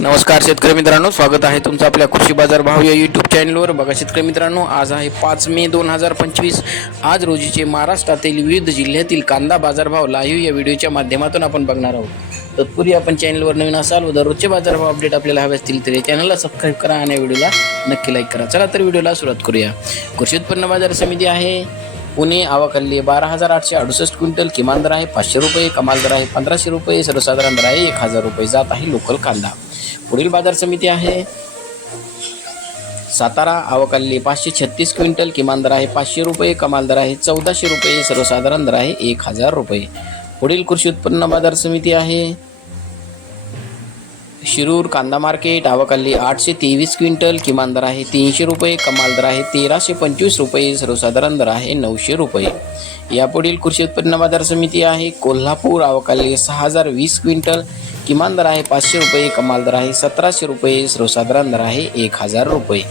नमस्कार शेतकरी मित्रांनो स्वागत आहे तुमचं आपल्या कृषी बाजार भाव या यूट्यूब चॅनलवर बघा शेतकरी मित्रांनो आज आहे पाच मे दोन हजार पंचवीस. आज रोजीचे महाराष्ट्रातील विविध जिल्ह्यातील कांदा बाजारभाव लाईव्ह या व्हिडिओच्या माध्यमातून आपण बघणार आहोत. तत्पूर्वी आपण चॅनलवर नवीन असाल व दररोजचे बाजारभाव अपडेट आपल्याला हवे असतील तर चॅनलला सबस्क्राईब करा आणि व्हिडिओला नक्की लाईक करा. चला तर व्हिडिओला सुरुवात करूया. कृषी उत्पन्न बाजार समिती आहे. पुणे अवकल्ली बारा हजार आठशे अडुसष्ट क्विंटल किमान दर आहे पाचशे रुपये कमाल दर आहे पंधराशे रुपये सर्वसाधारण दर आहे एक हजार रुपये जात आहे लोकल कांदा. पुढील बाजार समिती आहे. सातारा अवकल्ली पाचशे छत्तीस क्विंटल किमान दर आहे पाचशे रुपये कमाल दर आहे चौदाशे रुपये सर्वसाधारण दर आहे एक हजार रुपये. पुढील कृषी उत्पन्न बाजार समिती आहे. शिरूर कांदा मार्केट आवकाली आठशे तेवीस क्विंटल किमान दर आहे तीनशे रुपये कमाल दर आहे तेराशे पंचवीस रुपये सर्वसाधारण दर आहे नऊशे रुपये. यापुढील कृषी उत्पन्न बाजार समिती आहे कोल्हापूर आवकाली सहा हजार वीस क्विंटल किमान दर आहे पाचशे रुपये कमाल दर आहे सतराशे रुपये सर्वसाधारण दर आहे एक हजार रुपये.